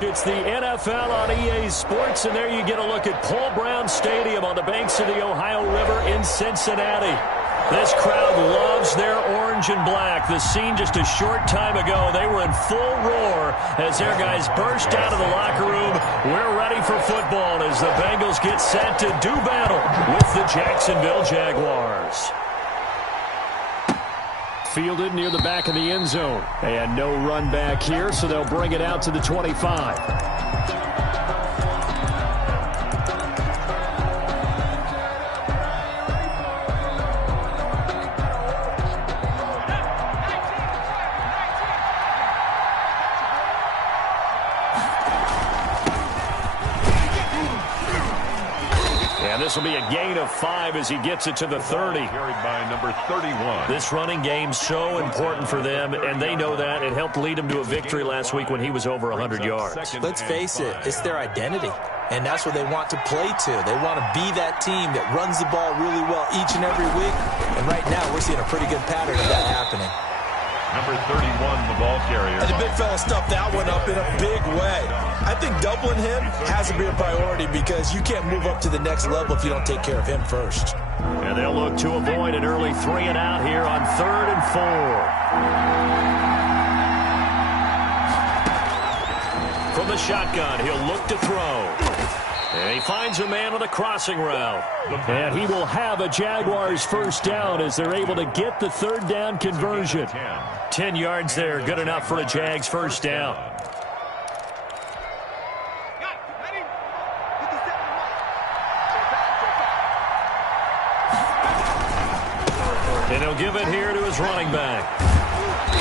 It's the NFL on EA Sports, and there you get a look at Paul Brown Stadium on the banks of the Ohio River in Cincinnati. This crowd loves their orange and black. The scene just a short time ago, they were in full roar as their guys burst out of the locker room. We're ready for football as the Bengals get set to do battle with the Jacksonville Jaguars. Fielded near the back of the end zone. And no run back here, so they'll bring it out to the 25. This will be a gain of 5 as he gets it to the 30. Carried by number 31. This running game so important for them, and they know that. It helped lead them to a victory last week when he was over 100 yards. Let's face it, it's their identity, and that's what they want to play to. They want to be that team that runs the ball really well each and every week, and right now we're seeing a pretty good pattern of that happening. Number 31, the ball carrier. And the big fella stuffed that one up in a big way. I think doubling him has to be a priority because you can't move up to the next level if you don't take care of him first. And they'll look to avoid an early 3 and out here on 3rd and 4. From the shotgun, he'll look to throw. And he finds a man on the crossing route. And he will have a Jaguars first down as they're able to get the 3rd down conversion. 10 yards there, good enough for a Jags first down. And he'll give it here to his running back.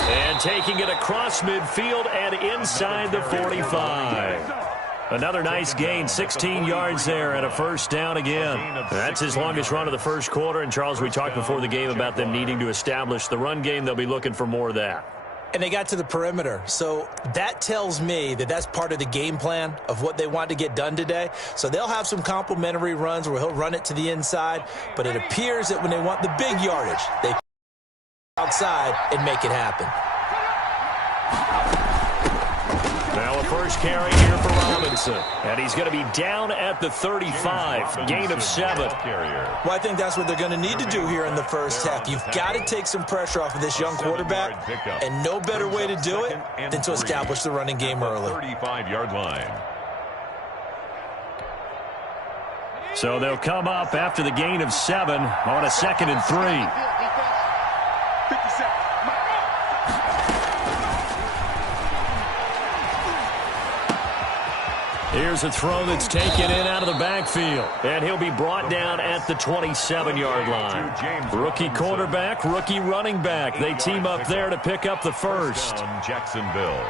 And taking it across midfield and inside the 45. Another nice gain, 16 yards there and a first down again. That's his longest run of the first quarter. And, Charles, we talked before the game about them needing to establish the run game. They'll be looking for more of that. And they got to the perimeter. So that tells me that that's part of the game plan of what they want to get done today. So they'll have some complimentary runs where he'll run it to the inside. But it appears that when they want the big yardage, they outside and make it happen. Now a first carry here for Robinson. And he's going to be down at the 35. Gain of 7. Well, I think that's what they're going to need to do here in the first half. You've got to take some pressure off of this young quarterback. And no better way to do it than to establish the running game early. 35-yard line. So they'll come up after the gain of 7 on a 2nd and 3. Here's a throw that's taken in out of the backfield. And he'll be brought down at the 27-yard line. Rookie quarterback, rookie running back. They team up there to pick up the first. Jacksonville.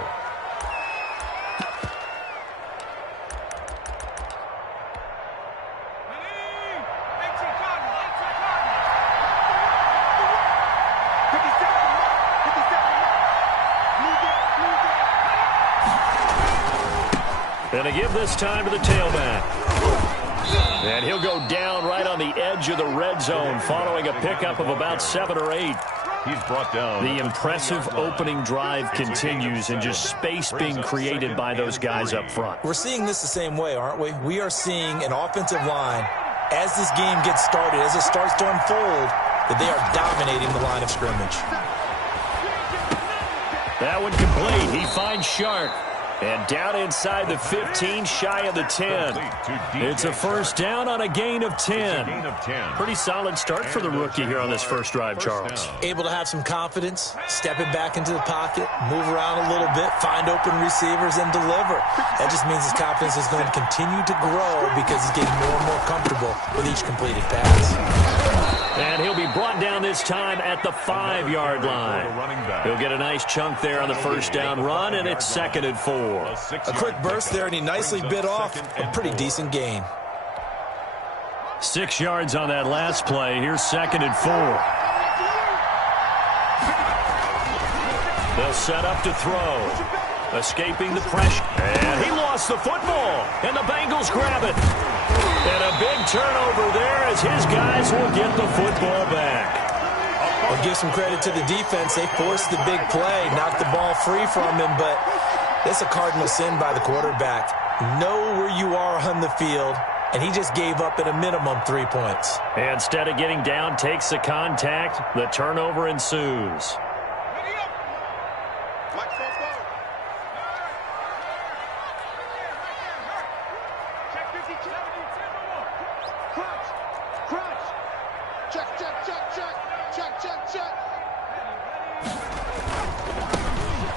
And to give this time to the tailback. And he'll go down right on the edge of the red zone following a pickup of about 7 or 8. He's brought down. The impressive opening drive continues and just space being created by those guys up front. We're seeing this the same way, aren't we? We are seeing an offensive line as this game gets started, as it starts to unfold, that they are dominating the line of scrimmage. That one complete. He finds Sharp. And down inside the 15, shy of the 10. It's a first down on a gain of 10. Pretty solid start for the rookie here on this first drive, Charles. Able to have some confidence, stepping back into the pocket, move around a little bit, find open receivers, and deliver. That just means his confidence is going to continue to grow because he's getting more and more comfortable with each completed pass. And he'll be brought down this time at the 5-yard line. He'll get a nice chunk there on the first down run, and it's 2nd and 4. A quick burst there, and he nicely bit off a pretty decent gain. 6 yards on that last play. Here's 2nd and 4. They'll set up to throw. Escaping the pressure. And he lost the football. And the Bengals grab it. And a big turnover there as his guys will get the football back. I'll give some credit to the defense. They forced the big play, knocked the ball free from him, but That's a cardinal sin by the quarterback. Know where you are on the field, and he just gave up at a minimum 3 points. Instead of getting down, takes the contact. The turnover ensues.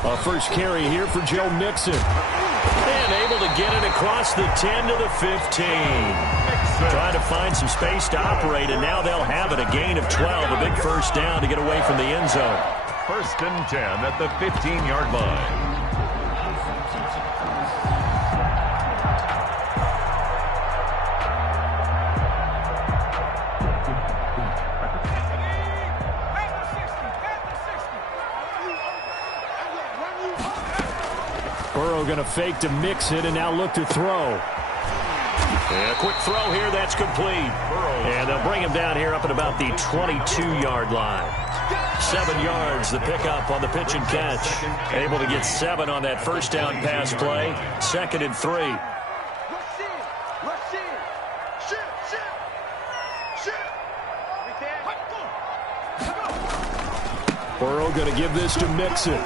A first carry here for Joe Mixon. And able to get it across the 10 to the 15. Trying to find some space to operate, and now they'll have it. A gain of 12, a big first down to get away from the end zone. First and 10 at the 15-yard line. Burrow going to fake to mix it and now look to throw. And a quick throw here, that's complete. And they'll bring him down here up at about the 22-yard line. 7 yards, the pickup on the pitch and catch. Able to get 7 on that first down pass play. 2nd and 3. Burrow going to give this to Mixon.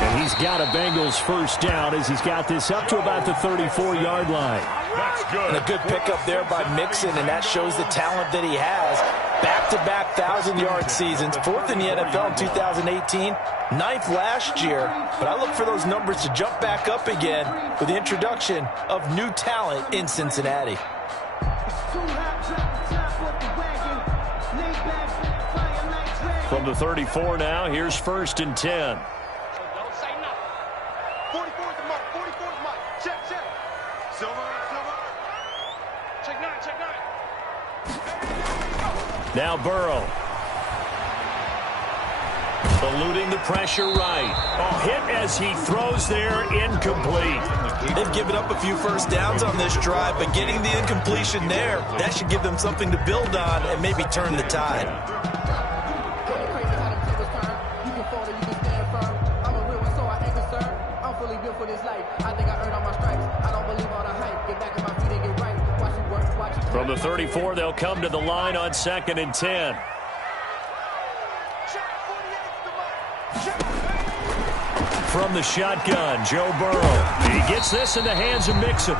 And he's got a Bengals first down as he's got this up to about the 34-yard line. That's good. And a good pickup there by Mixon, and that shows the talent that he has. Back-to-back 1,000-yard seasons, 4th in the NFL in 2018, 9th last year. But I look for those numbers to jump back up again with the introduction of new talent in Cincinnati. From the 34 now, here's 1st and 10. Now Burrow. Eluding the pressure right. Oh, hit as he throws there, incomplete. They've given up a few first downs on this drive, but getting the incompletion there, that should give them something to build on and maybe turn the tide. From the 34, they'll come to the line on 2nd and 10. From the shotgun, Joe Burrow. He gets this in the hands of Mixon.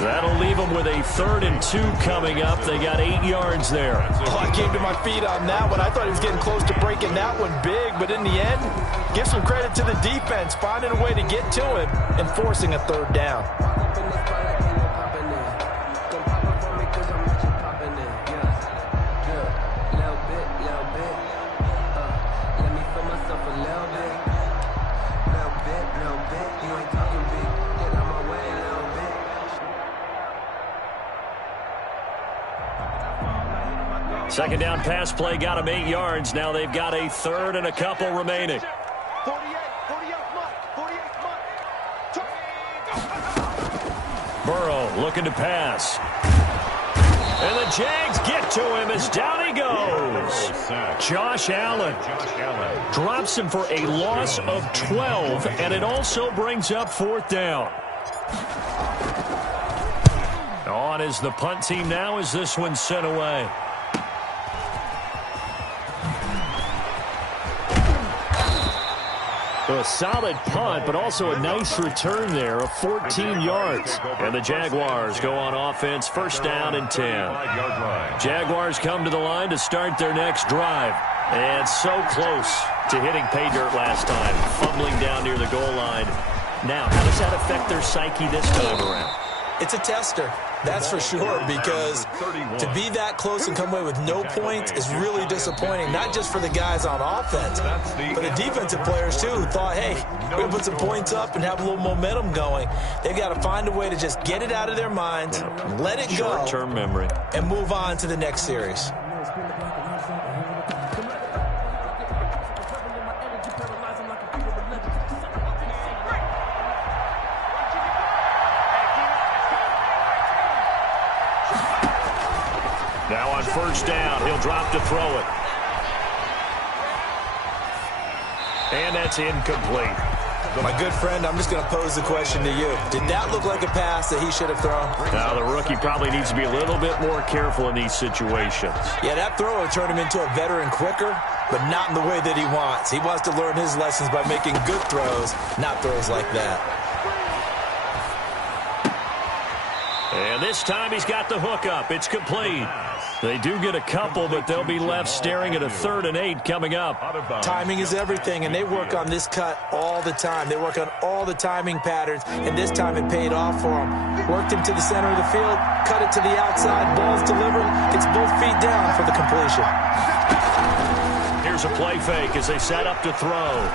That'll leave them with a 3rd and 2 coming up. They got 8 yards there. Oh, I came to my feet on that one. I thought he was getting close to breaking that one big, but in the end, give some credit to the defense, finding a way to get to him and forcing a 3rd down. Second down pass play got him 8 yards. Now they've got a 3rd and a couple remaining. Burrow looking to pass. And the Jags get to him as down he goes. Josh Allen drops him for a loss of 12, and it also brings up 4th down. On is the punt team now as this one's sent away. A solid punt, but also a nice return there of 14 yards. And the Jaguars go on offense, 1st down and 10. Jaguars come to the line to start their next drive. And so close to hitting pay dirt last time, fumbling down near the goal line. Now, how does that affect their psyche this time around? It's a tester, that's for sure, because to be that close and come away with no points is really disappointing, not just for the guys on offense, but the defensive players, too, who thought, hey, we're going to put some points up and have a little momentum going. They've got to find a way to just get it out of their minds, let it go, short-term memory, and move on to the next series. Now on 1st down, he'll drop to throw it. And that's incomplete. My good friend, I'm just going to pose the question to you. Did that look like a pass that he should have thrown? Now, the rookie probably needs to be a little bit more careful in these situations. Yeah, that throw will turn him into a veteran quicker, but not in the way that he wants. He wants to learn his lessons by making good throws, not throws like that. And this time he's got the hook up. It's complete. They do get a couple, but they'll be left staring at a 3rd and 8 coming up. Timing is everything, and they work on this cut all the time. They work on all the timing patterns, and this time it paid off for them. Worked him to the center of the field, cut it to the outside, ball's delivered, gets both feet down for the completion. Here's a play fake as they set up to throw.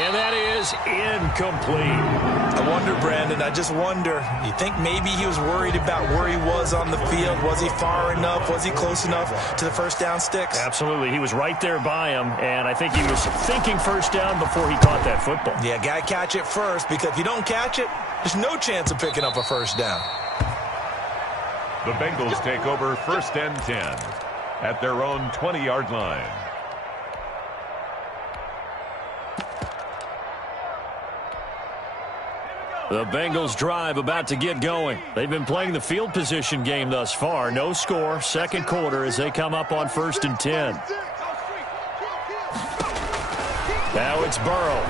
And that is incomplete. I wonder, Brandon, I just wonder, you think maybe he was worried about where he was on the field? Was he far enough? Was he close enough to the first down sticks? Absolutely. He was right there by him, and I think he was thinking first down before he caught that football. Yeah, got to catch it first, because if you don't catch it, there's no chance of picking up a first down. The Bengals take over 1st and 10 at their own 20-yard line. The Bengals drive about to get going. They've been playing the field position game thus far. No score, 2nd quarter as they come up on 1st and 10. Now it's Burrow.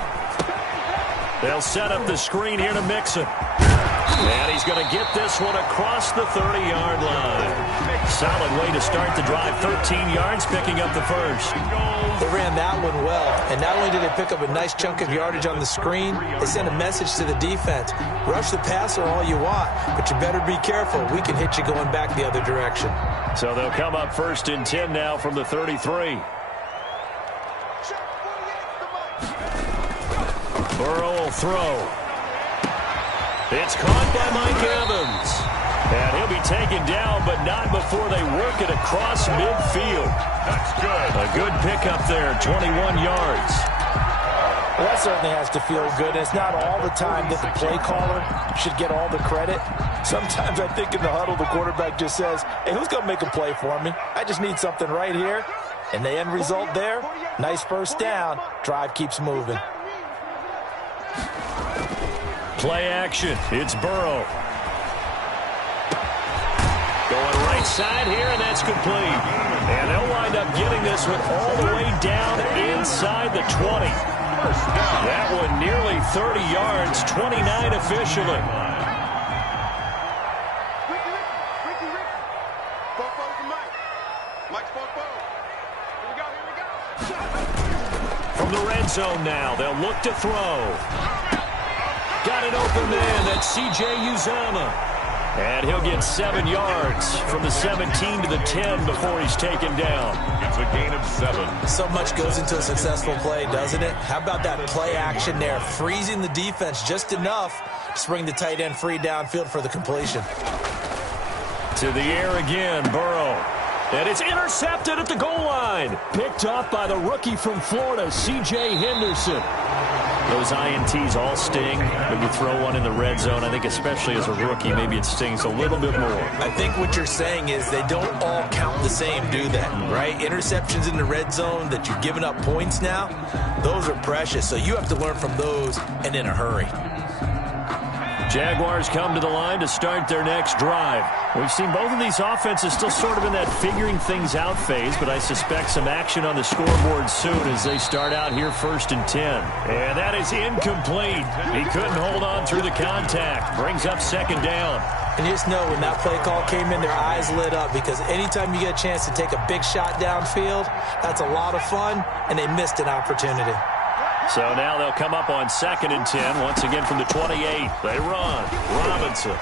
They'll set up the screen here to Mixon. And he's going to get this one across the 30-yard line. Solid way to start the drive. 13 yards, picking up the first. They ran that one well, and not only did they pick up a nice chunk of yardage on the screen, they sent a message to the defense. Rush the passer all you want, but you better be careful. We can hit you going back the other direction. So they'll come up 1st and 10 now from the 33. Burrow will throw. It's caught by Mike Evans. And he'll be taken down, but not before they work it across midfield. That's good. A good pickup there, 21 yards. Well, that certainly has to feel good. It's not all the time that the play caller should get all the credit. Sometimes I think in the huddle, the quarterback just says, hey, who's going to make a play for me? I just need something right here. And the end result there, nice first down. Drive keeps moving. Play action. It's Burrow. Going right side here, and that's complete. And they'll wind up getting this one all the way down inside the 20. That one nearly 30 yards, 29 officially. From the red zone now, they'll look to throw. Got an open man. That's C.J. Uzomah. And he'll get 7 yards from the 17 to the 10 before he's taken down. It's a gain of 7. So much goes into a successful play, doesn't it? How about that play action there, freezing the defense just enough to bring the tight end free downfield for the completion. To the air again, Burrow. And it's intercepted at the goal line. Picked off by the rookie from Florida, C.J. Henderson. Those INTs all sting when you throw one in the red zone. I think especially as a rookie, maybe it stings a little bit more. I think what you're saying is they don't all count the same, do they? Right? Interceptions in the red zone that you've given up points now, those are precious. So you have to learn from those and in a hurry. Jaguars come to the line to start their next drive. We've seen both of these offenses still sort of in that figuring things out phase, but I suspect some action on the scoreboard soon as they start out here 1st and 10. And that is incomplete. He couldn't hold on through the contact. Brings up 2nd down. And you just know when that play call came in, their eyes lit up, because anytime you get a chance to take a big shot downfield, that's a lot of fun, and they missed an opportunity. So now they'll come up on 2nd and 10. Once again from the 28. They run. Robinson.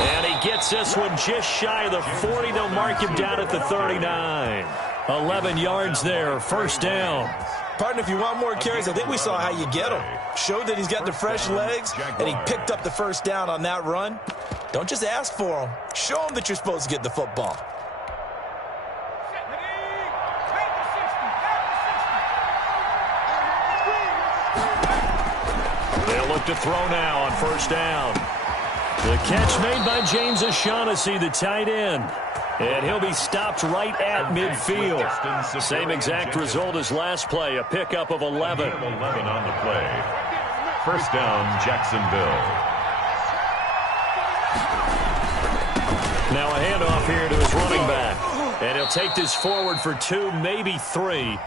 And he gets this one just shy of the 40. They'll mark him down at the 39. 11 yards there. 1st down. Partner, if you want more carries, I think we saw how you get him. Showed that he's got the fresh legs, and he picked up the 1st down on that run. Don't just ask for him. Show him that you're supposed to get the football. They'll look to throw now on 1st down. The catch made by James O'Shaughnessy, the tight end. And he'll be stopped right at midfield. Same exact result as last play, a pickup of 11. 11 on the play. First down, Jacksonville. Now a handoff here to his running back. And he'll take this forward for 2, maybe 3.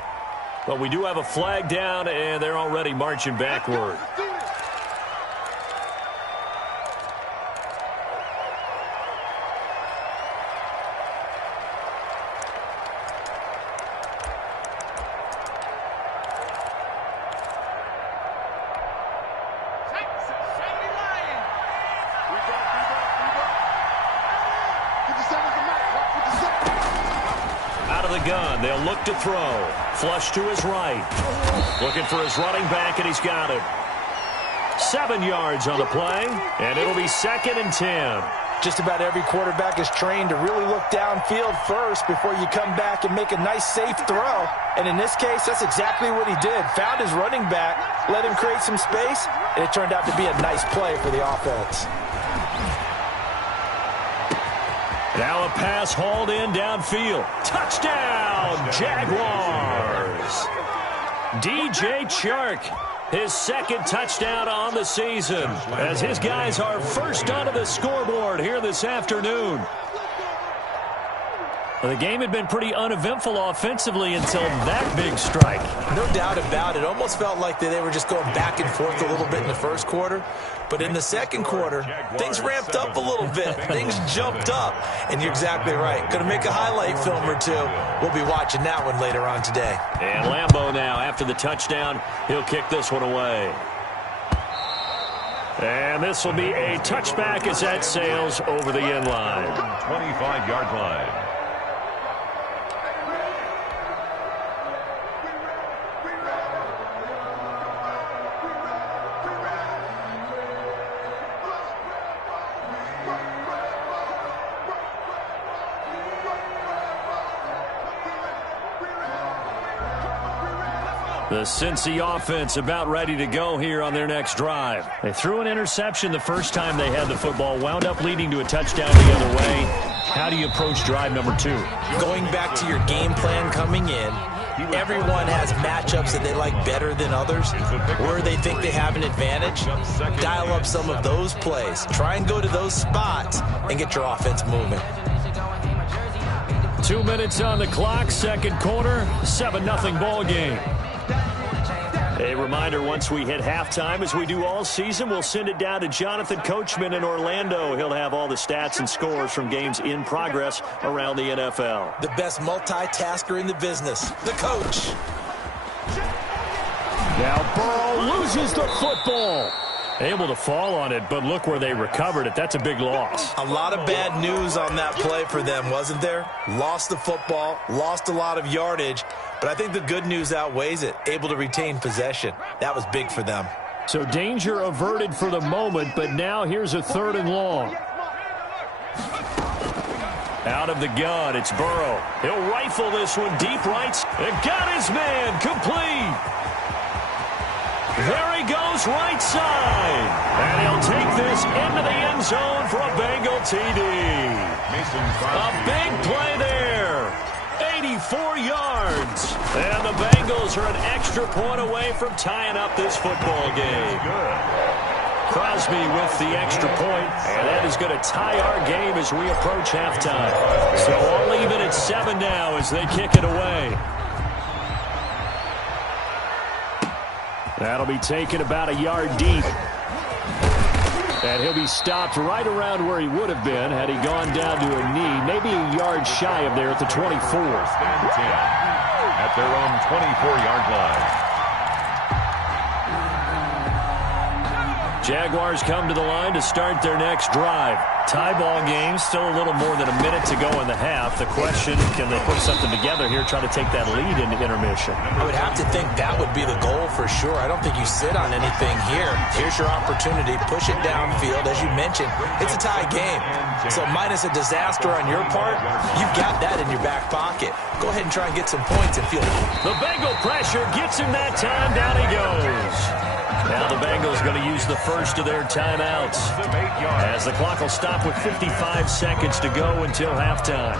But we do have a flag down, and they're already marching backward. Out of the gun, they'll look to throw. Flush to his right. Looking for his running back, and he's got it. 7 yards on the play, and it'll be 2nd and 10. Just about every quarterback is trained to really look downfield first before you come back and make a nice, safe throw. And in this case, that's exactly what he did. Found his running back, let him create some space, and it turned out to be a nice play for the offense. Now a pass hauled in downfield. Touchdown, Jaguars. DJ Chark, his 2nd touchdown on the season, as his guys are first onto the scoreboard here this afternoon. The game had been pretty uneventful offensively until that big strike. No doubt about it. Almost felt like they were just going back and forth a little bit in the first quarter. But in the second quarter, things ramped up a little bit. Things jumped up. And you're exactly right. Going to make a highlight film or two. We'll be watching that one later on today. And Lambeau now, after the touchdown, he'll kick this one away. And this will be a touchback as that sails over the end line. 25-yard line. The Cincy offense about ready to go here on their next drive. They threw an interception the first time they had the football, wound up leading to a touchdown the other way. How do you approach drive number 2? Going back to your game plan coming in, everyone has matchups that they like better than others, or they think they have an advantage. Dial up some of those plays. Try and go to those spots and get your offense moving. 2 minutes on the clock, second quarter, 7-0 ball game. A reminder, once we hit halftime, as we do all season, we'll send it down to Jonathan Coachman in Orlando. He'll have all the stats and scores from games in progress around the NFL. The best multitasker in the business, the coach. Now Burrow loses the football. Able to fall on it, but look where they recovered it. That's a big loss. A lot of bad news on that play for them, wasn't there? Lost the football, lost a lot of yardage, but I think the good news outweighs it. Able to retain possession. That was big for them. So danger averted for the moment, but now here's a 3rd and long. Out of the gun, it's Burrow. He'll rifle this one deep right. And got his man complete. There he goes, right side. And he'll take this into the end zone for a Bengal TD. A big play there. 84 yards. And the Bengals are an extra point away from tying up this football game. Crosby with the extra point, and that is going to tie our game as we approach halftime. So all even at 7 now as they kick it away. That'll be taken about a yard deep. And he'll be stopped right around where he would have been had he gone down to a knee, maybe a yard shy of there at the 24. At their own 24-yard line. Jaguars come to the line to start their next drive. Tie ball game, still a little more than a minute to go in the half. The question, can they put something together here, try to take that lead into intermission? I would have to think that would be the goal for sure. I don't think you sit on anything here. Here's your opportunity. Push it downfield. As you mentioned, it's a tie game. So minus a disaster on your part, you've got that in your back pocket. Go ahead and try and get some points and feel it. The Bengal pressure gets him that time. Down he goes. Now the Bengals going to use the first of their timeouts, as the clock will stop with 55 seconds to go until halftime.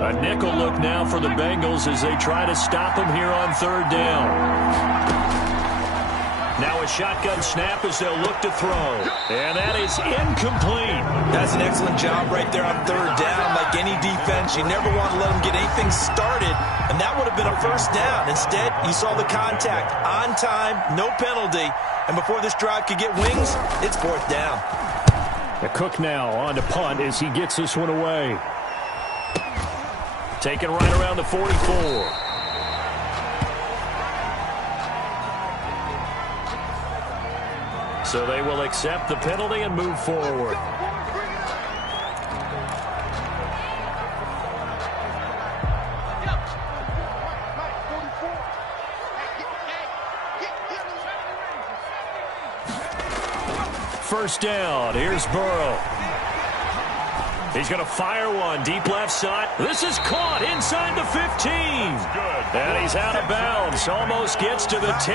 A nickel look now for the Bengals as they try to stop him here on third down. Now a shotgun snap as they'll look to throw. And that is incomplete. That's an excellent job right there on third down. Like any defense, you never want to let them get anything started, and that would have been a first down. Instead, you saw the contact on time, no penalty, and before this drive could get wings, it's fourth down. The Cook now on to punt as he gets this one away. Taken right around the 44. So they will accept the penalty and move forward. First down. Here's Burrow. He's going to fire one deep left side. This is caught inside the 15. And he's out of bounds. Almost gets to the 10.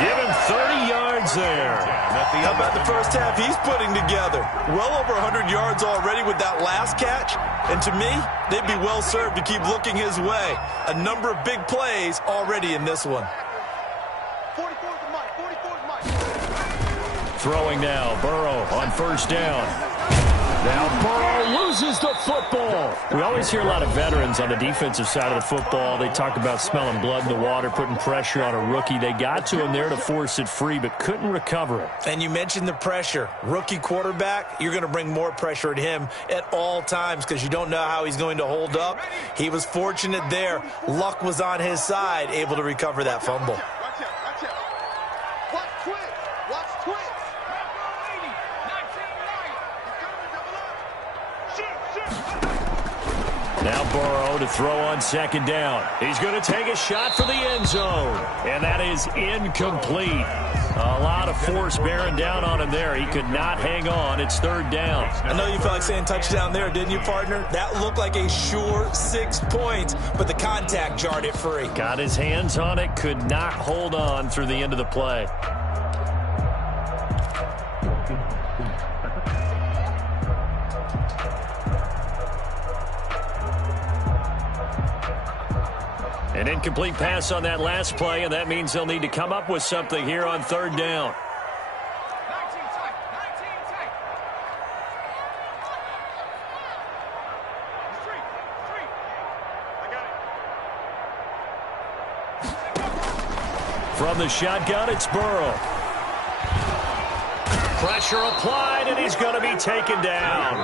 Give him 30 yards there. How about the first half he's putting together? Well over 100 yards already with that last catch. And to me, they'd be well served to keep looking his way. A number of big plays already in this one. Throwing now. Burrow on first down. Now Burrow loses the football. We always hear a lot of veterans on the defensive side of the football. They talk about smelling blood in the water, putting pressure on a rookie. They got to him there to force it free, but couldn't recover it. And you mentioned the pressure. Rookie quarterback, you're going to bring more pressure at him at all times because you don't know how he's going to hold up. He was fortunate there. Luck was on his side, able to recover that fumble. Now Burrow to throw on second down. He's going to take a shot for the end zone. And that is incomplete. A lot of force bearing down on him there. He could not hang on. It's third down. I know you felt like saying touchdown there, didn't you, partner? That looked like a sure 6 points, but the contact jarred it free. Got his hands on it, could not hold on through the end of the play. An incomplete pass on that last play, and that means they'll need to come up with something here on third down. From the shotgun, it's Burrow. Pressure applied, and he's going to be taken down.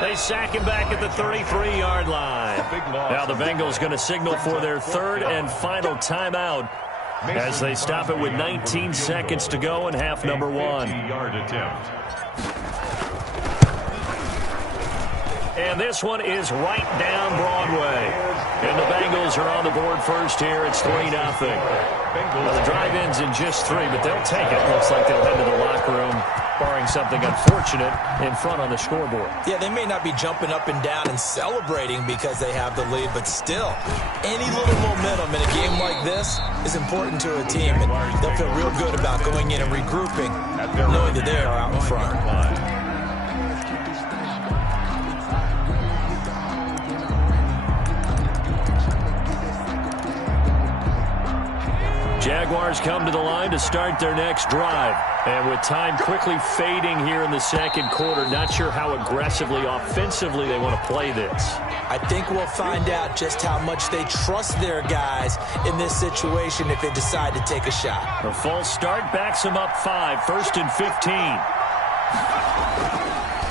They sack him back at the 33-yard line. Now the Bengals going to signal for their third and final timeout as they stop it with 19 seconds to go in half number one. And this one is right down Broadway. And the Bengals are on the board first here. It's 3-0. Well, the drive ends in just 3, but they'll take it. Looks like they'll head to the locker room, barring something unfortunate in front on the scoreboard. Yeah, they may not be jumping up and down and celebrating because they have the lead, but still, any little momentum in a game like this is important to a team, and they'll feel real good about going in and regrouping, knowing that they are out in front. Jaguars come to the line to start their next drive. And with time quickly fading here in the second quarter, not sure how aggressively, offensively they want to play this. I think we'll find out just how much they trust their guys in this situation if they decide to take a shot. The false start backs them up 5, 1st and 15.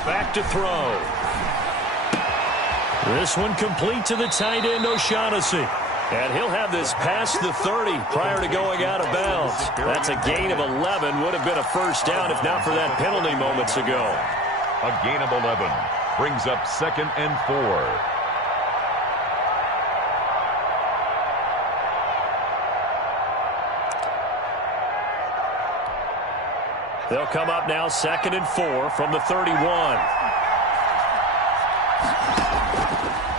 Back to throw. This one complete to the tight end, O'Shaughnessy. And he'll have this past the 30 prior to going out of bounds. That's a gain of 11. Would have been a first down if not for that penalty moments ago. A gain of 11 brings up 2nd and 4. They'll come up now 2nd and 4 from the 31.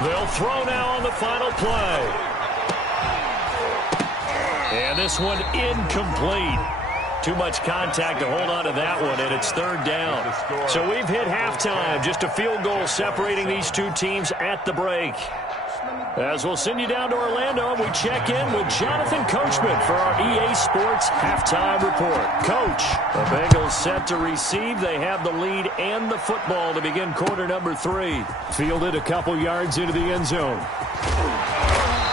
They'll throw now on the final play. And this one incomplete. Too much contact to hold on to that one, and it's 3rd down. So we've hit halftime. Just a field goal separating these two teams at the break. As we'll send you down to Orlando, we check in with Jonathan Coachman for our EA Sports Halftime Report. Coach, the Bengals set to receive. They have the lead and the football to begin quarter number 3. Fielded a couple yards into the end zone.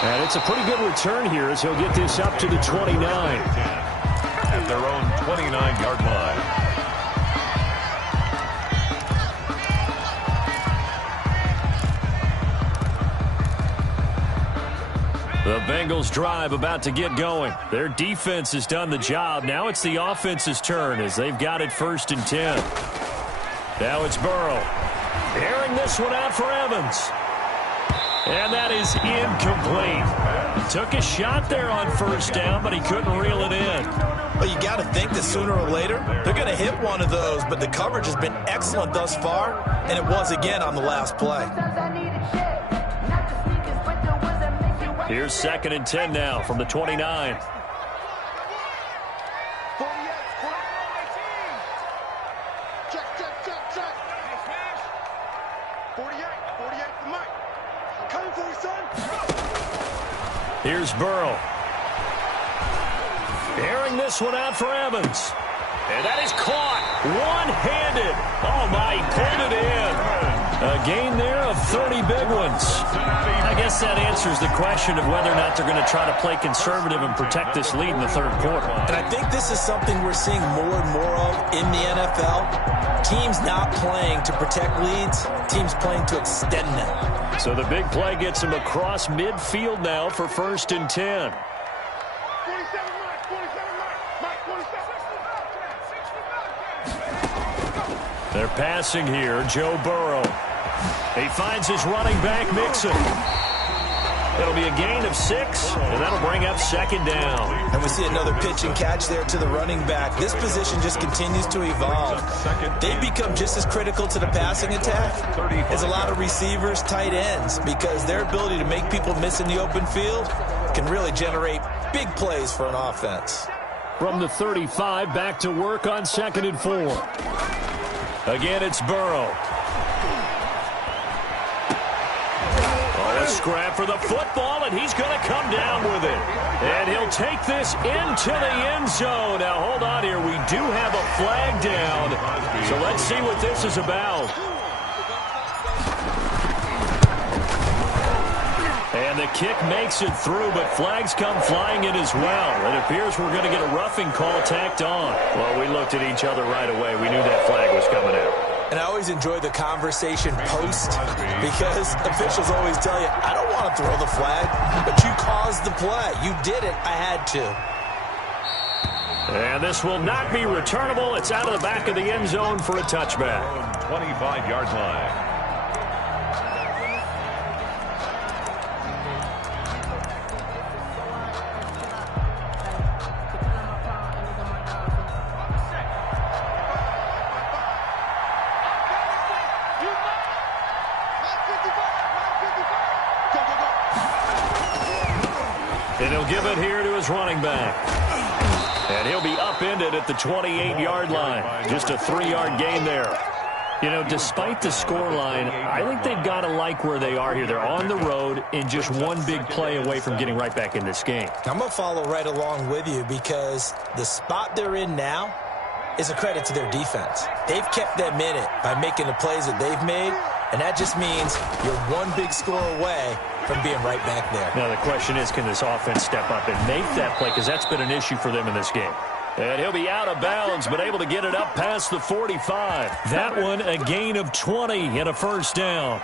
And it's a pretty good return here as he'll get this up to the 29. At their own 29-yard line. The Bengals drive about to get going. Their defense has done the job. Now it's the offense's turn as they've got it 1st and 10. Now it's Burrow. Airing this one out for Evans. And that is incomplete. Took a shot there on 1st down, but he couldn't reel it in. Well, you got to think that sooner or later they're going to hit one of those, but the coverage has been excellent thus far, and it was again on the last play. Here's 2nd and 10 now from the 29. Here's Burrow. Airing this one out for Evans. And that is caught one-handed. Oh, my, he pulled it in. A gain there of 30 big ones. I guess that answers the question of whether or not they're going to try to play conservative and protect this lead in the 3rd quarter. And I think this is something we're seeing more and more of in the NFL. Teams not playing to protect leads, teams playing to extend them. So the big play gets him across midfield now for 1st and 10. They're passing here, Joe Burrow. He finds his running back, Mixon. It'll be a gain of 6, and that'll bring up 2nd down. And we see another pitch and catch there to the running back. This position just continues to evolve. They've become just as critical to the passing attack as a lot of receivers, tight ends, because their ability to make people miss in the open field can really generate big plays for an offense. From the 35, back to work on 2nd and 4. Again, it's Burrow. A scrap for the football, and he's going to come down with it. And he'll take this into the end zone. Now, hold on here. We do have a flag down. So let's see what this is about. And the kick makes it through, but flags come flying in as well. It appears we're going to get a roughing call tacked on. Well, we looked at each other right away. We knew that flag was coming out. And I always enjoy the conversation post because officials always tell you, I don't want to throw the flag, but you caused the play. You did it. I had to. And this will not be returnable. It's out of the back of the end zone for a touchback. 25-yard line. And he'll give it here to his running back. And he'll be upended at the 28-yard line. Just a 3-yard gain there. You know, despite the scoreline, I think they've got to like where they are here. They're on the road and just one big play away from getting right back in this game. I'm going to follow right along with you because the spot they're in now is a credit to their defense. They've kept them in it by making the plays that they've made, and that just means you're one big score away from being right back there. Now the question is, can this offense step up and make that play? Because that's been an issue for them in this game. And he'll be out of bounds, but able to get it up past the 45. That one, a gain of 20 and a 1st down.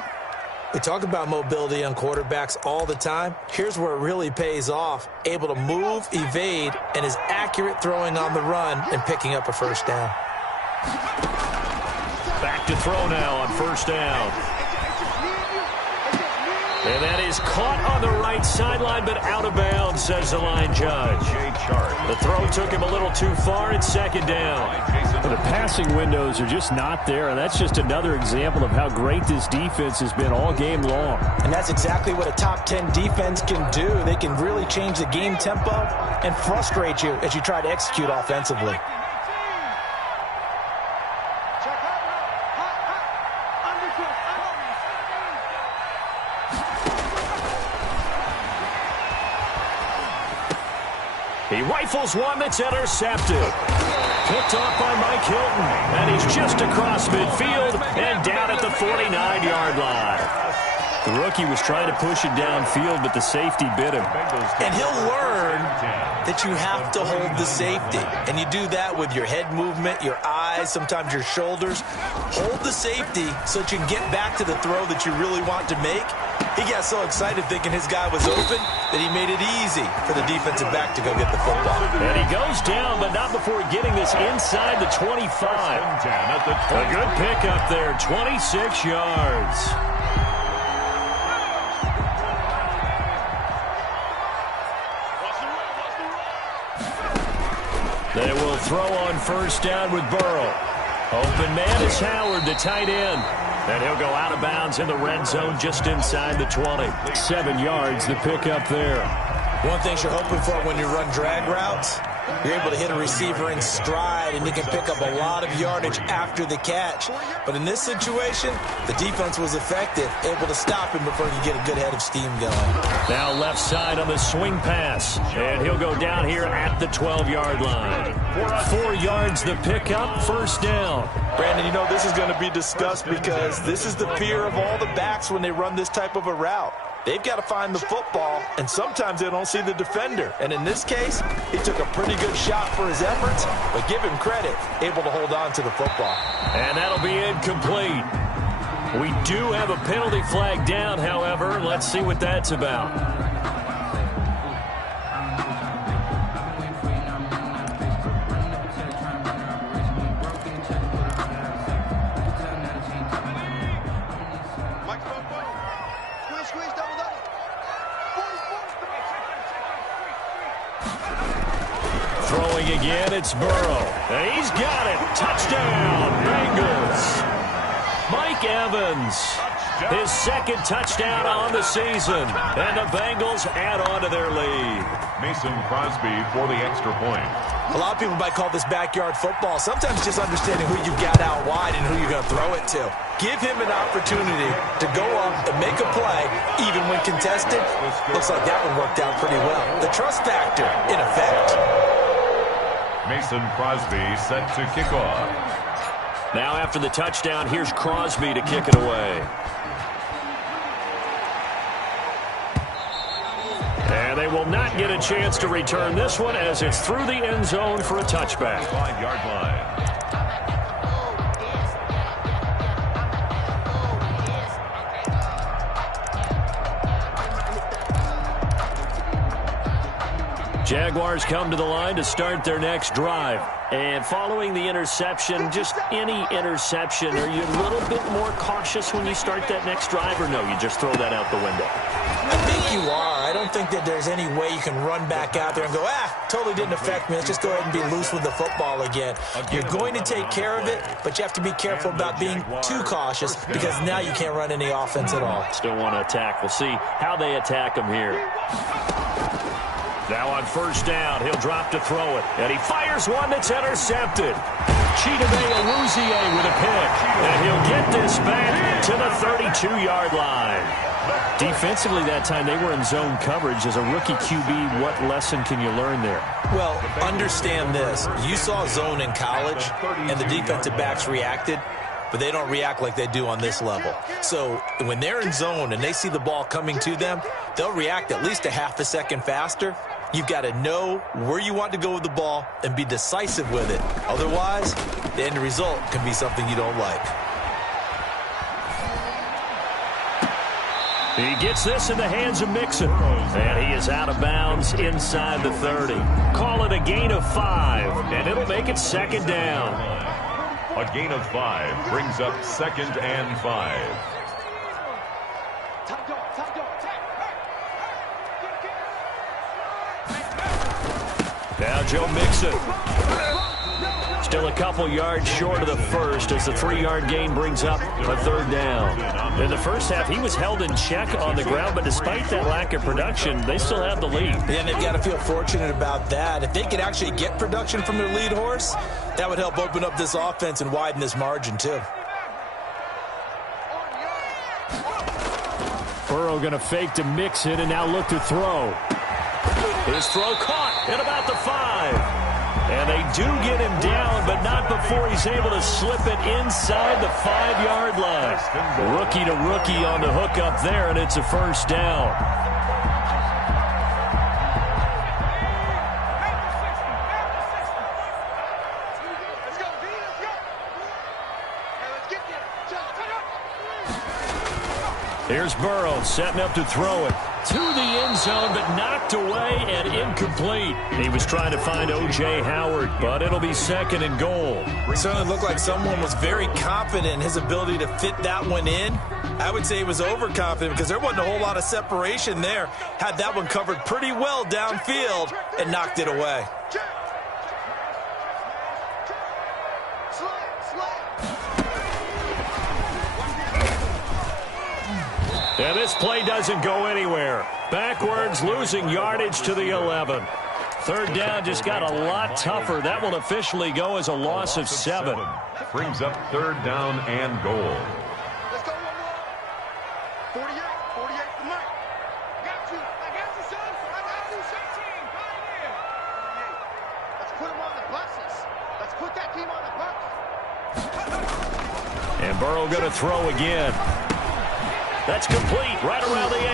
We talk about mobility on quarterbacks all the time. Here's where it really pays off. Able to move, evade, and is accurate throwing on the run and picking up a 1st down. Back to throw now on 1st down. And that is caught on the right sideline, but out of bounds. says the line judge. The throw took him a little too far. It's second down. The passing windows are just not there, and that's just another example of how great this defense has been all game long. And that's exactly what a top 10 defense can do. They can really change the game tempo and frustrate you as you try to execute offensively. He rifles one that's intercepted. Picked off by Mike Hilton. And he's just across midfield and down at the 49-yard line. The rookie was trying to push it downfield, but the safety bit him. And he'll learn that you have to hold the safety. And you do that with your head movement, your eyes, sometimes your shoulders. Hold the safety so that you can get back to the throw that you really want to make. He got so excited thinking his guy was open that he made it easy for the defensive back to go get the football. And he goes down, but not before getting this inside the 25. A good pickup there, 26 yards. They will throw on first down with Burrow. Open man is Howard, the tight end. And he'll go out of bounds in the red zone just inside the 20. 7 yards, the pickup there. One thing you're hoping for when you run drag routes, you're able to hit a receiver in stride, and you can pick up a lot of yardage after the catch. But in this situation, the defense was effective, able to stop him before he could get a good head of steam going. Now left side on the swing pass, and he'll go down here at the 12-yard line. 4 yards, the pickup, first down. Brandon, you know this is going to be discussed because this is the fear of all the backs when they run this type of a route. They've got to find the football, and sometimes they don't see the defender. And in this case, he took a pretty good shot for his efforts, but give him credit, able to hold on to the football. And that'll be incomplete. We do have a penalty flag down, however. Let's see what that's about. Throwing again, it's Burrow. And he's got it. Touchdown, Bengals. Mike Evans, his second touchdown on the season. And the Bengals add on to their lead. Mason Crosby for the extra point. A lot of people might call this backyard football. Sometimes just understanding who you've got out wide and who you're going to throw it to. Give him an opportunity to go up and make a play, even when contested. Looks like that one worked out pretty well. The trust factor, in effect. Mason Crosby set to kick off. Now after the touchdown, here's Crosby to kick it away. And they will not get a chance to return this one as it's through the end zone for a touchback. 5-yard line. Jaguars come to the line to start their next drive. And following the interception, just any interception, are you a little bit more cautious when you start that next drive, or no, you just throw that out the window? I think you are. I don't think that there's any way you can run back out there and go, totally didn't affect me. Let's just go ahead and be loose with the football again. You're going to take care of it, but you have to be careful about being too cautious because now you can't run any offense at all. Still want to attack. We'll see how they attack him here. Now on first down, he'll drop to throw it. And he fires one that's intercepted. Chidobe Awuzie with a pick. And he'll get this back to the 32-yard line. Defensively that time, they were in zone coverage. As a rookie QB, what lesson can you learn there? Well, understand this. You saw zone in college, and the defensive backs reacted, but they don't react like they do on this level. So when they're in zone and they see the ball coming to them, they'll react at least a half a second faster. You've got to know where you want to go with the ball and be decisive with it. Otherwise, the end result can be something you don't like. He gets this in the hands of Mixon. And he is out of bounds inside the 30. Call it a gain of 5, and it'll make it second down. A gain of 5 brings up 2nd and 5. Joe Mixon. Still a couple yards short of the first as the 3-yard gain brings up a third down. In the first half, he was held in check on the ground, but despite that lack of production, they still have the lead. Yeah, and they've got to feel fortunate about that. If they could actually get production from their lead horse, that would help open up this offense and widen this margin, too. Burrow going to fake to Mixon and now look to throw. His throw caught at about the 5. And they do get him down, but not before he's able to slip it inside the 5-yard line. Rookie to rookie on the hook up there, and it's a first down. Here's Burrow setting up to throw it to the end zone, but knocked away and incomplete. He was trying to find O.J. Howard, but it'll be 2nd and goal. It certainly looked like someone was very confident in his ability to fit that one in. I would say he was overconfident because there wasn't a whole lot of separation there. Had that one covered pretty well downfield and knocked it away. And this play doesn't go anywhere. Backwards, losing yardage to the 11. Third down just got a lot tougher. That will officially go as a loss of 7. Brings up third down and goal. Let's go one more. 48 for Mike. I got you, son. I got you, 16. Pioneer. 48. Let's put him on the buses. Let's put that team on the bus. And Burrow going to throw again. That's complete right around the 8.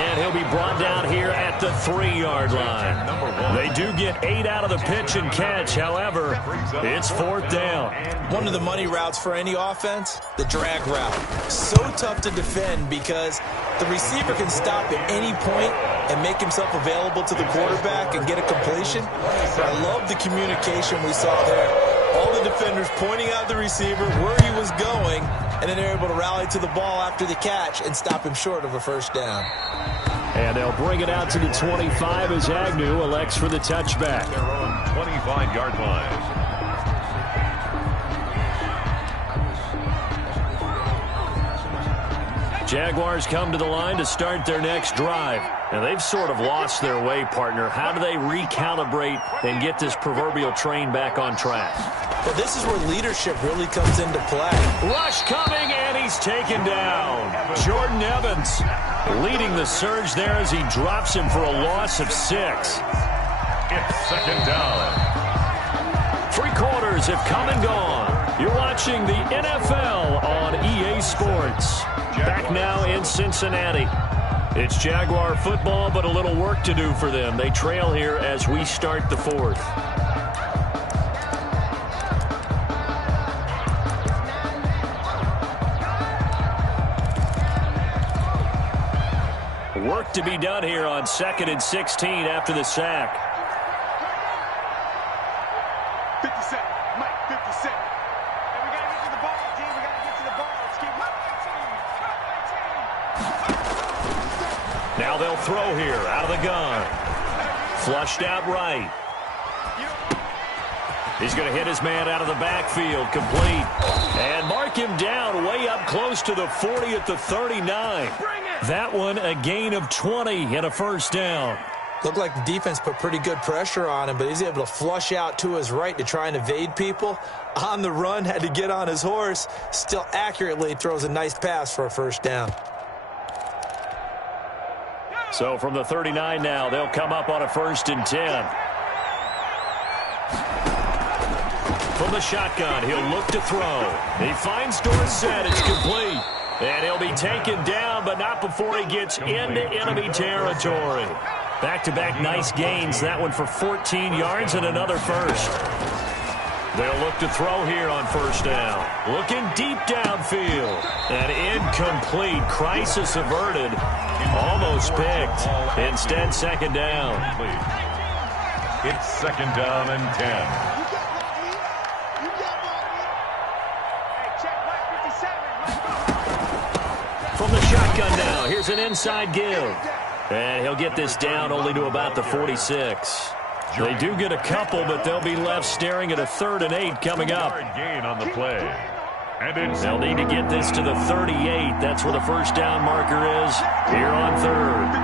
And he'll be brought down here at the 3-yard line. They do get 8 out of the pitch and catch. However, it's 4th down. One of the money routes for any offense, the drag route. So tough to defend because the receiver can stop at any point and make himself available to the quarterback and get a completion. But I love the communication we saw there. All the defenders pointing out the receiver where he was going, and then they're able to rally to the ball after the catch and stop him short of a first down. And they'll bring it out to the 25 as Agnew elects for the touchback. Their own 25-yard line. Jaguars come to the line to start their next drive. And they've sort of lost their way, partner. How do they recalibrate and get this proverbial train back on track? Well, this is where leadership really comes into play. Rush coming, and he's taken down. Jordan Evans leading the surge there as he drops him for a loss of 6. It's 2nd down. 3 quarters have come and gone. You're watching the NFL on EA Sports. Back now in Cincinnati. It's Jaguar football, but a little work to do for them. They trail here as we start the 4th. Work to be done here on 2nd and 16 after the sack. 57. Mike, 57. And we got to get to the ball, team. We got to get to the ball. Let's keep Now they'll throw here out of the gun. Flushed out right. He's going to hit his man out of the backfield, complete. And mark him down way up close to the 40 at the 39. That one a gain of 20 and a first down. Looked like the defense put pretty good pressure on him, but he's able to flush out to his right to try and evade people. On the run, had to get on his horse. Still accurately throws a nice pass for a first down. So from the 39 now, they'll come up on a 1st and 10. From the shotgun, he'll look to throw. He finds Dorsett. It's complete. And he'll be taken down, but not before he gets into enemy territory. Back-to-back nice gains. That one for 14 yards and another first. They'll look to throw here on first down. Looking deep downfield. And incomplete. Crisis averted. Almost picked. Instead, 2nd down. It's 2nd down and 10. From the shotgun now, here's an inside give. And he'll get this down only to about the 46. They do get a couple, but they'll be left staring at a 3rd and 8 coming up. Gain on the play. And they'll need to get this to the 38. That's where the first down marker is here on 3rd.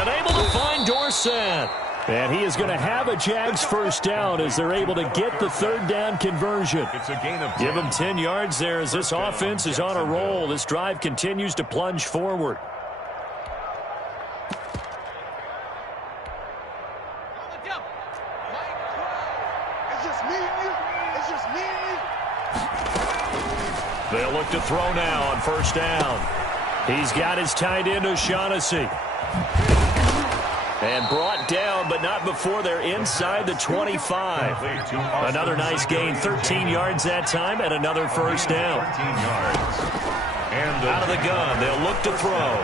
And able to find Dorsett. And he is going to have a Jags first down as they're able to get the 3rd down conversion. It's a gain of 10. Give him 10 yards there as this offense is on a roll. This drive continues to plunge forward. They'll look to throw now on first down. He's got his tight end O'Shaughnessy. And brought down, but not before they're inside the 25. Another nice gain, 13 yards that time, and another first down. And out of the gun, they'll look to throw.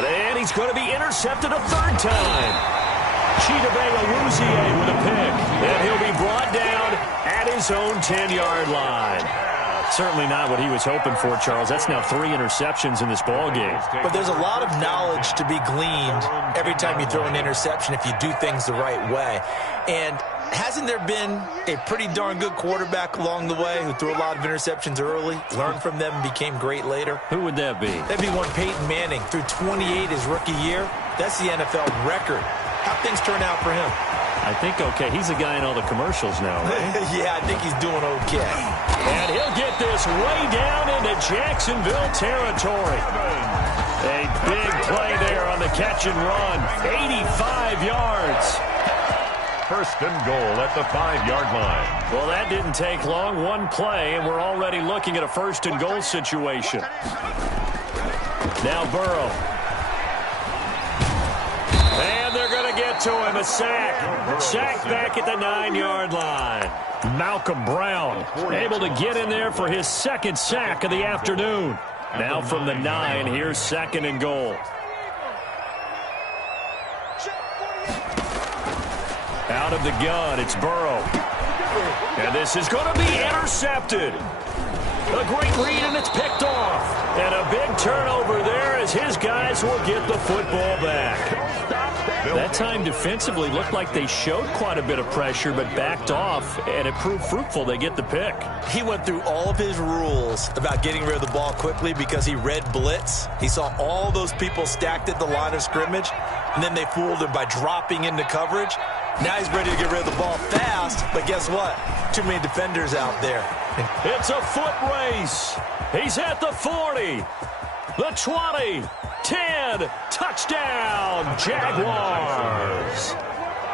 And he's going to be intercepted a 3rd time. Chidobe Awuzie with a pick. And he'll be brought down at his own 10-yard line. Certainly not what he was hoping for, Charles. That's now 3 interceptions in this ball game. But there's a lot of knowledge to be gleaned every time you throw an interception if you do things the right way. And hasn't there been a pretty darn good quarterback along the way who threw a lot of interceptions early, learned from them, and became great later? Who would that be? That'd be one Peyton Manning. Threw 28 his rookie year. That's the NFL record. How'd things turn out for him? I think okay. He's a guy in all the commercials now, right? Yeah, I think he's doing okay. And he'll get this way down into Jacksonville territory. A big play there on the catch and run. 85 yards. First and goal at the 5-yard line. Well, that didn't take long. One play, and we're already looking at a first and goal situation. Now Burrow. And they're going to get to him. A sack. Sack back at the 9-yard line. Malcolm Brown able to get in there for his 2nd sack of the afternoon. Now from the 9, here's 2nd and goal. Out of the gun, it's Burrow. And this is going to be intercepted. A great read, and it's picked off. And a big turnover there as his guys will get the football back. That time defensively looked like they showed quite a bit of pressure but backed off, and it proved fruitful. They get the pick. He went through all of his rules about getting rid of the ball quickly because he read blitz. He saw all those people stacked at the line of scrimmage, and then they fooled him by dropping into coverage. Now he's ready to get rid of the ball fast, but guess what? Too many defenders out there. It's a foot race. He's at the 40, the 20, 10, touchdown, Jaguars.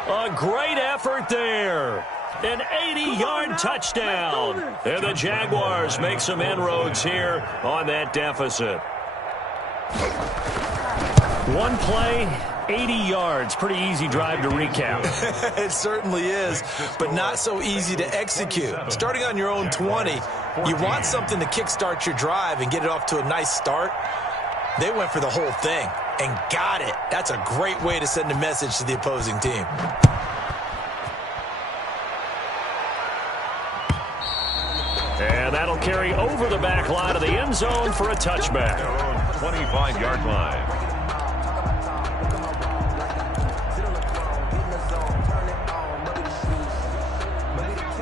A great effort there. An 80-yard touchdown. And the Jaguars make some inroads here on that deficit. One play, 80 yards. Pretty easy drive to recap. It certainly is, but not so easy to execute. Starting on your own 20, you want something to kickstart your drive and get it off to a nice start. They went for the whole thing and got it. That's a great way to send a message to the opposing team. And that'll carry over the back line of the end zone for a touchback. 25-yard line.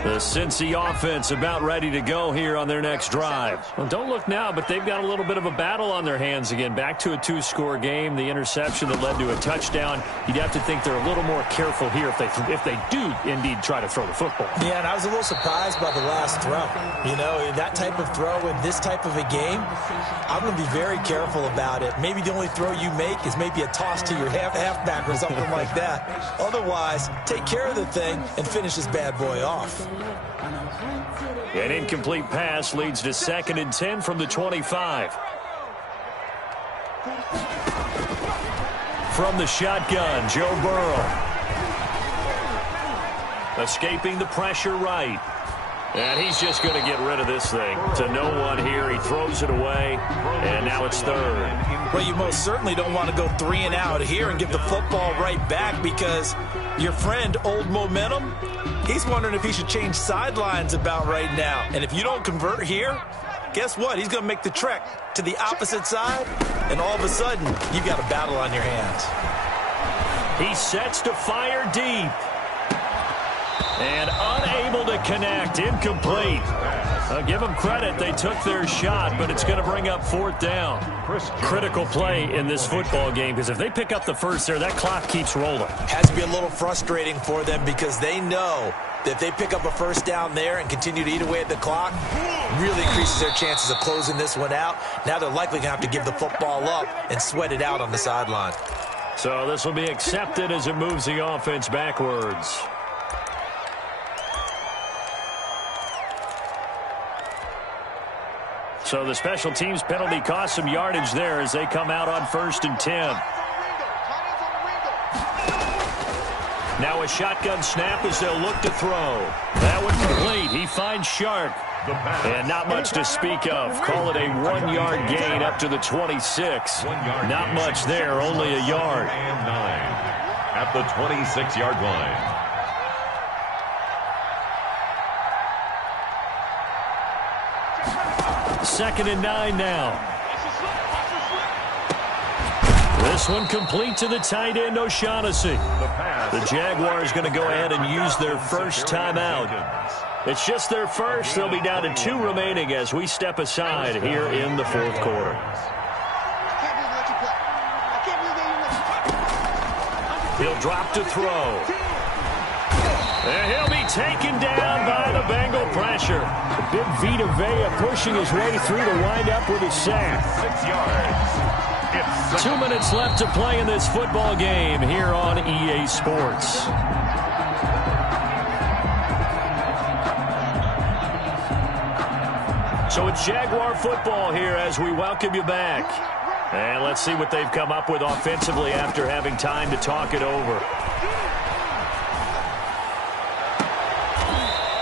The Cincy offense about ready to go here on their next drive. Well, don't look now, but they've got a little bit of a battle on their hands again. Back to a 2-score game. The interception that led to a touchdown. You'd have to think they're a little more careful here if they do indeed try to throw the football. Yeah, and I was a little surprised by the last throw. You know, that type of throw in this type of a game, I'm going to be very careful about it. Maybe the only throw you make is maybe a toss to your halfback or something like that. Otherwise, take care of the thing and finish this bad boy off. An incomplete pass leads to 2nd and 10 from the 25. From the shotgun, Joe Burrow. Escaping the pressure right. And he's just going to get rid of this thing to no one here. He throws it away, and now it's 3rd. Well, you most certainly don't want to go 3 and out here and give the football right back because your friend, Old Momentum, he's wondering if he should change sidelines about right now. And if you don't convert here, guess what? He's going to make the trek to the opposite side, and all of a sudden, you got a battle on your hands. He sets to fire deep. And unable to connect. Incomplete. I'll give them credit. They took their shot, but it's going to bring up 4th down. Critical play in this football game, because if they pick up the first there, that clock keeps rolling. Has to be a little frustrating for them because they know that if they pick up a first down there and continue to eat away at the clock, really increases their chances of closing this one out. Now they're likely going to have to give the football up and sweat it out on the sideline. So this will be accepted as it moves the offense backwards. So the special teams penalty cost some yardage there as they come out on 1st and 10. Now a shotgun snap as they'll look to throw. That one complete. He finds Shark. And not much to speak of. Call it a 1-yard gain up to the 26. Not much there, only a yard. And 9 at the 26-yard line. 2nd and 9 now. This one complete to the tight end, O'Shaughnessy. The Jaguars going to go ahead and use their first timeout. It's just their first. They'll be down to 2 remaining as we step aside here in the 4th quarter. He'll drop to throw. And he'll be taken down by the Bengal pressure. Big Vita Vea pushing his way through to wind up with a sack. 6 yards. 2 minutes left to play in this football game here on EA Sports. So it's Jaguar football here as we welcome you back. And let's see what they've come up with offensively after having time to talk it over.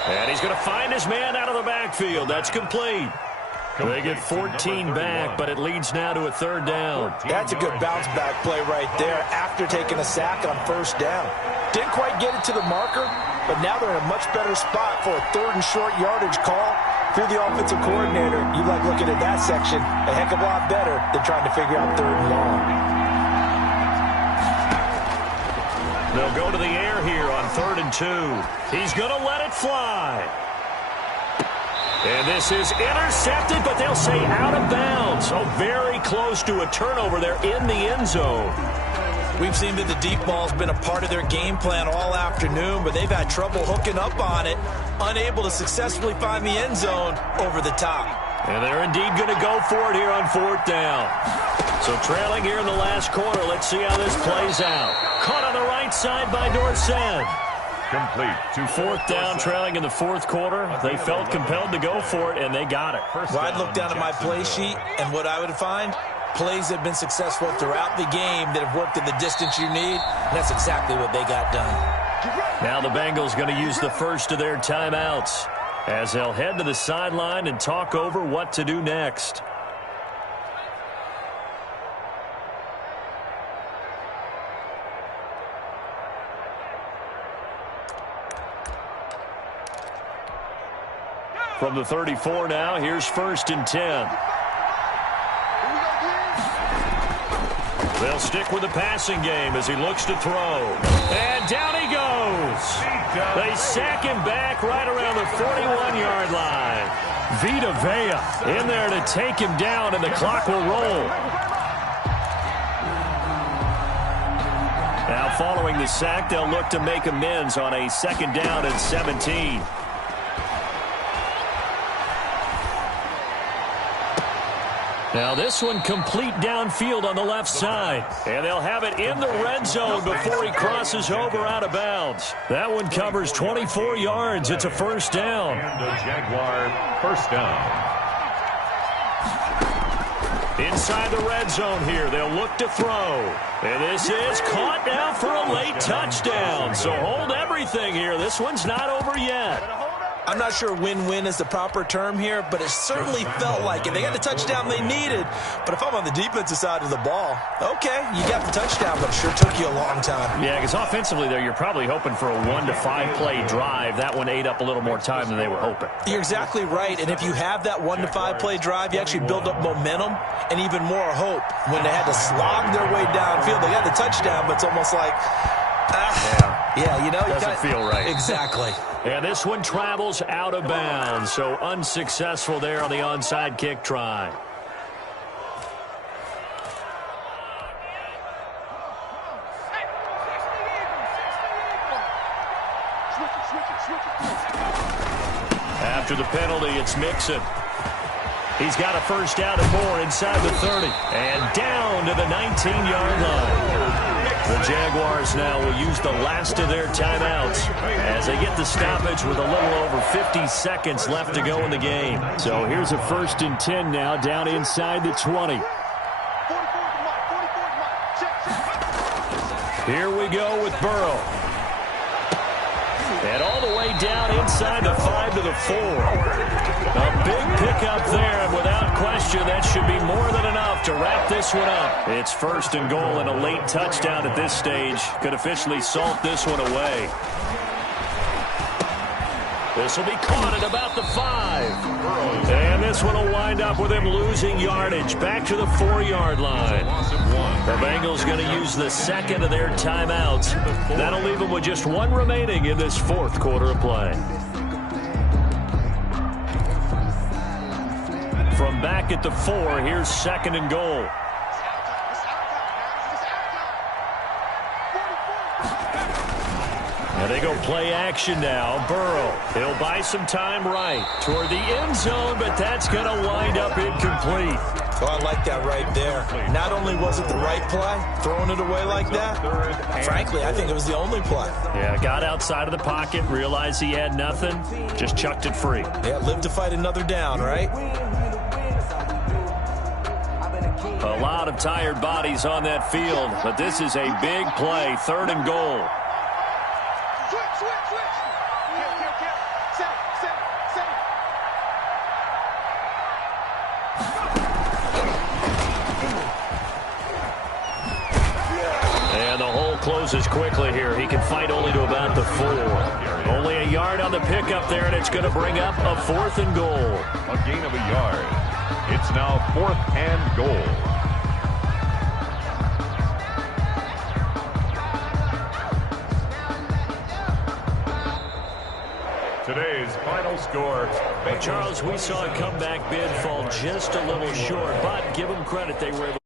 And he's going to find his man out of the backfield. That's complete. They get 14 back, but it leads now to a 3rd down. That's a good bounce-back play right there after taking a sack on 1st down. Didn't quite get it to the marker, but now they're in a much better spot for a 3rd and short yardage call. If you're the offensive coordinator, you like looking at that section a heck of a lot better than trying to figure out 3rd and long. They'll go to the air here on 3rd and 2. He's going to let it fly. And this is intercepted, but they'll say out of bounds. So very close to a turnover there in the end zone. We've seen that the deep ball's been a part of their game plan all afternoon, but they've had trouble hooking up on it, unable to successfully find the end zone over the top. And they're indeed going to go for it here on 4th down. So trailing here in the last quarter, let's see how this plays out. Caught on the right side by Dorsett. Complete to 4th down, trailing in the 4th quarter. They felt compelled to go for it, and they got it. Well, I'd look down at my play sheet, and what I would find, plays that have been successful throughout the game that have worked at the distance you need, and that's exactly what they got done. Now the Bengals going to use the first of their timeouts as they'll head to the sideline and talk over what to do next. From the 34 now, here's 1st and 10. They'll stick with the passing game as he looks to throw. And down he goes. They sack him back right around the 41-yard line. Vita Vea in there to take him down, and the clock will roll. Now following the sack, they'll look to make amends on a 2nd down and 17. Now this one complete downfield on the left side. And they'll have it in the red zone before he crosses over out of bounds. That one covers 24 yards. It's a 1st down. And the Jaguar 1st down. Inside the red zone here, they'll look to throw. And this is caught now for a late touchdown. So hold everything here. This one's not over yet. I'm not sure win-win is the proper term here, but it certainly felt like it. They got the touchdown they needed, but if I'm on the defensive side of the ball, okay, you got the touchdown, but it sure took you a long time. Yeah, because offensively there, you're probably hoping for a 1 to 5 play drive. That one ate up a little more time than they were hoping. You're exactly right, and if you have that 1 to 5 play drive, you actually build up momentum and even more hope. When they had to slog their way downfield, they got the touchdown, but it's almost like, yeah, you know, doesn't feel right. Exactly. And this one travels out of bounds, so unsuccessful there on the onside kick try. After the penalty, it's Mixon. He's got a first down and more inside the 30. And down to the 19-yard line. The Jaguars now will use the last of their timeouts as they get the stoppage with a little over 50 seconds left to go in the game. So here's a 1st and 10 now, down inside the 20. Here we go with Burrow. And all the way down inside the 5 to the 4. A big pickup there, and without question, that should be more than enough to wrap this one up. It's 1st and goal and a late touchdown at this stage. Could officially salt this one away. This will be caught at about the 5. And this one will wind up with him losing yardage. Back to the 4-yard line. The Bengals going to use the 2nd of their timeouts. That'll leave them with just 1 remaining in this 4th quarter of play. From back at the 4, here's 2nd and goal. And they go play action now. Burrow, he'll buy some time right toward the end zone, but that's going to wind up incomplete. Oh, I like that right there. Not only was it the right play, throwing it away like that, frankly, I think it was the only play. Yeah, got outside of the pocket, realized he had nothing, just chucked it free. Yeah, live to fight another down, right? A lot of tired bodies on that field, but this is a big play, 3rd and goal. And the hole closes quickly here. He can fight only to about the 4. Only a yard on the pickup there, and it's going to bring up a 4th and goal. A gain of a yard. It's now 4th and goal. Today's final score. Charles, we saw a comeback bid fall just a little short, but give them credit, they were able